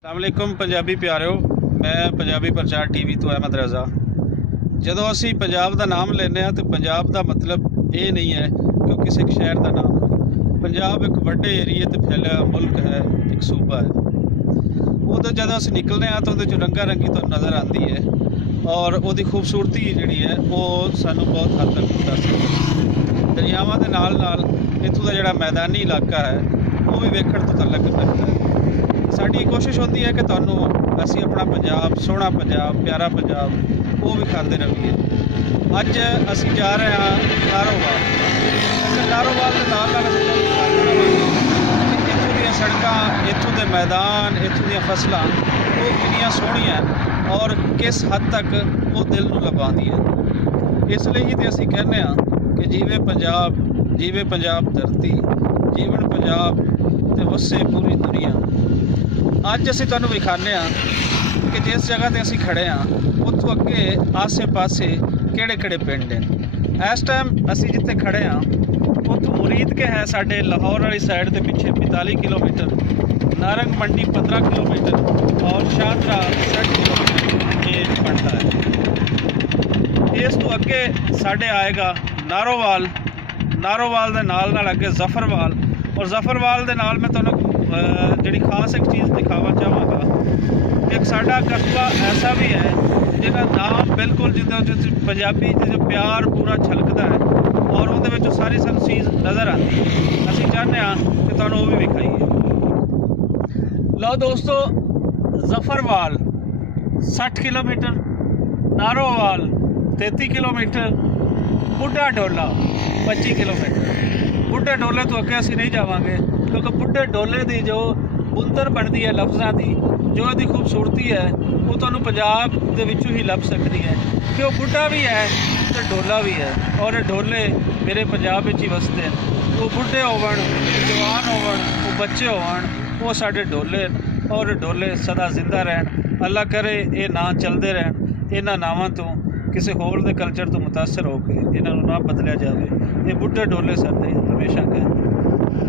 अस्सलामुअलैकुम पंजाबी प्यारिओ, मैं पंजाबी प्रचार टीवी तो अहमद रज़ा। ਜਦੋਂ ਅਸੀਂ ਪੰਜਾਬ ਦਾ ਨਾਮ ਲੈਂਦੇ ਹਾਂ तो ਪੰਜਾਬ ਦਾ मतलब ਇਹ नहीं है कि किसी एक शहर का नाम है। पंजाब एक ਵੱਡੇ ਏਰੀਏ ਤੇ फैलिया मुल्क है, एक सूबा है। उधर ਜਦੋਂ ਅਸੀਂ ਨਿਕਲਦੇ ਹਾਂ तो ਉਹਦੇ 'ਚ ਰੰਗਾ ਰੰਗੀ ਤੁਹਾਨੂੰ ਨਜ਼ਰ ਆਉਂਦੀ है और ਉਹਦੀ ਖੂਬਸੂਰਤੀ ਜਿਹੜੀ ਹੈ ਉਹ ਸਾਨੂੰ ਬਹੁਤ ਹੱਦ ਤੱਕ ਦੱਸਦੀ ਹੈ। ਦਰਿਆਵਾਂ ਦੇ ਨਾਲ ਨਾਲ ਇੱਥੋਂ ਦਾ ਜਿਹੜਾ ਮੈਦਾਨੀ ਇਲਾਕਾ ਹੈ ਉਹ ਵੀ ਵੇਖਣ ਤੋਂ ਤਲਕ ਰੱਖਦਾ है। साड़ी कोशिश होती है कि तुहानू असी अपना पंजाब, सोहना पंजाब, प्यारा पंजाब वो भी खाते रहिए। अज असी जा रहे हैं नारोवाल। वैसे नारोवाल के नाल इत्थों दी सड़कां, इत्थों के मैदान, इत्थों दी फसलां वो कितनियां सोहणियां और किस हद तक वो दिल नूं लभांदी है। इसलिए ही तो असी कहने कि जीवे पंजाब धरती, जीवन पंजाब ते वसे पूरी दुनिया। अज असी तुहानू विखाने कि जिस जगह ते असी खड़े हाँ उत्थों अगे आसे पासे किहड़े किहड़े पिंड हैं। इस टाइम असी जिथे खड़े हाँ उत्थों मुरीद के है साडे लाहौर वाली साइड के पिछे 45 किलोमीटर, नारंग मंडी 15 किलोमीटर और शाहदरा 60 किलोमीटर ये बनता है। इस तो अगे साडे आएगा नारोवाल, नारोवाल के नाल नाल अगे जफरवाल और जफरवाल के नाल मैं तुहानू जी खास एक चीज़ दिखावा चाहवागा। एक साडा कस्बा ऐसा भी है जिसका नाम बिल्कुल जिस पंजाबी जो प्यार पूरा छलकता है और वो सारी सब चीज़ नज़र आती है। असी चाहते हैं कि तुहानू वो भी विखाईए। लो दोस्तों, जफरवाल 60 किलोमीटर, नारोवाल 33 किलोमीटर, बुढ़ा डोला 25 किलोमीटर। बुढ़े डोले तो अगे असी नहीं जावांगे क्योंकि बुढ़े डोले की जो बुंदर बनती है लफ्ज़ों की, जो इसकी खूबसूरती है वो तुहानू पंजाब दे विचों ही लभ सकती है कि वो बुढ़ा भी है तो डोला भी है। और डोले मेरे पंजाब विच ही वसते हैं। वो बुढ़े होवन, जवान होवन, वो बच्चे होवन, वो साडे डोले और डोले सदा जिंदा रहन। अल्लाह करे ये ना चलते रहन। इन्हां नावां तो किसी होर दे कल्चर तो मुतासर होकर इन्हां नूं ना बदलिया जाए। ये बुढ़े डोले साडे हमेशा कहते